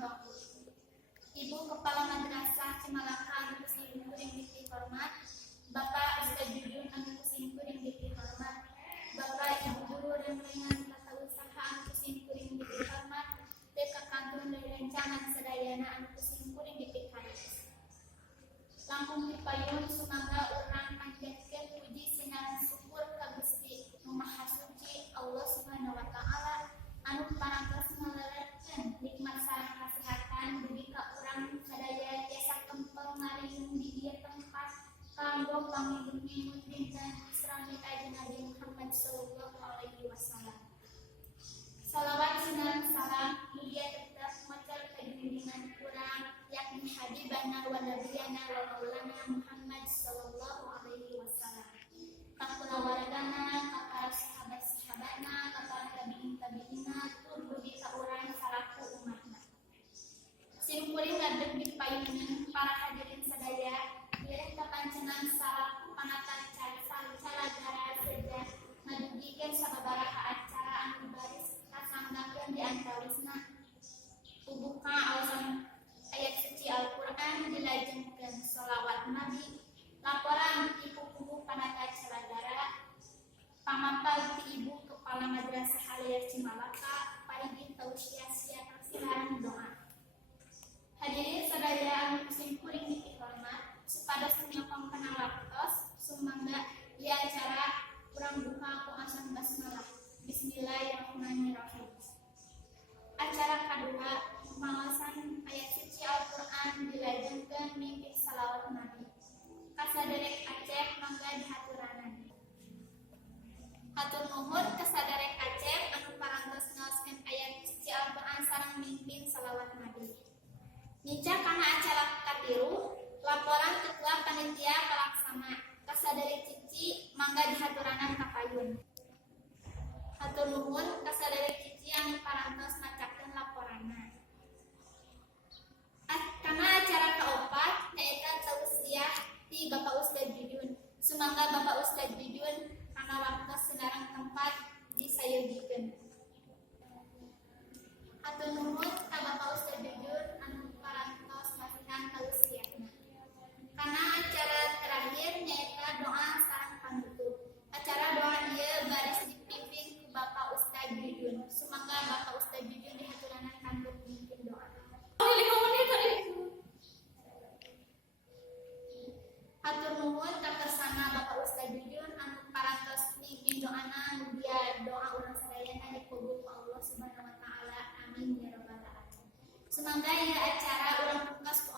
Bangku. Ibu Kepala Madrasah Cimalaka anu kusing kuring dihormat, Bapak Ustaz Jujun anu kusing kuring dihormat, Bapak Ibu guru dan rekan tata usaha anu kusing kuring dihormat, teu kantun rerencangan sadayana anu kusing kuring dihormat. Langkung dipayun sumangga urang panjatkeun puji sinaran syukur ka Gusti Nu Maha Suci Allah Subhanahu wa taala anu parantos ngaleretkeun nikmat sareng kasehatan dugi ka urang sadaya tiasa kempel ngarinung di ieu tempat kanggo panginggung dinten Isra Mi'raj Nabi Muhammad sallallahu alaihi wasallam. Salawat sinaran salam mugia tetep mocal ka junjungan urang yakni habibana wa nabiyana wa maulana Muhammad sallallahu alaihi wasallam. Ka kulawargana, ka para sahabat-sahabatna, ka para tabi'in-tabi'ina, tur dugi ka urang salaku umatna. Simkuring ngadeg dipayunan para hadirin sadaya, ieu kapancenan salaku panata calagara seja ngadugikeun sababaraha acara anu baris kasanggakeun di antawisna. Ubuka alasan ayat suci Al-Quran dilajengkeun sholawat Nabi, laporan ti pupuh panata calagara, pamapal ti Ibu Kepala Madrasah Aliyah Cimalaka, parigi tausiah sia taksiran doa. Hadirin sadaya anu kusing kuring dihormat, supados nyokong panalaptos sumangga di acara urang buka ku asan basmalah. Bismillahirrahmanirrahim. Acara kedua pembahasan ayat suci Al-Quran dilajengkeun mimpi salawat Nabi. Kasaderek Aceh mangga dihaturanan. Hatur nuhun kasaderek Aceh anu parantos ngaoskeun ayat suci Al-Quran sareng mimpin salawat Nabi. Nica kana acara katiru, laporan Ketua Panitia Pelaksana kasaderek Cici mangga dihaturanan kapayun. Hatur nuhun kasaderek Cici anu parantos macakeun laporanna. Kana acara kaopat nyaeta tausiah ti Bapak Ustaz Jujun. Sumangga Bapak Ustaz Jujun kana waktos senarang tempat disayogikeun. Hatur nuhun ka Bapak Ustaz Jujun anu parantos masihan tausiahna. Kana acara terakhir nyaeta doa sareng panutup. Acara doa ieu baris dipimpin ku Bapak Ustaz Jujun. Sumangga Bapak Ustaz Jujun dihaturanan kanggo mimpin doa. Hatur nuhun ka kersana Bapak Ustaz Jujun anu parantos mimpin doana mugia doa urang sadayana dikabul ku Allah Subhanahu wa taala. Amin ya rabbal alamin. Sumangga ieu acara urang pungkas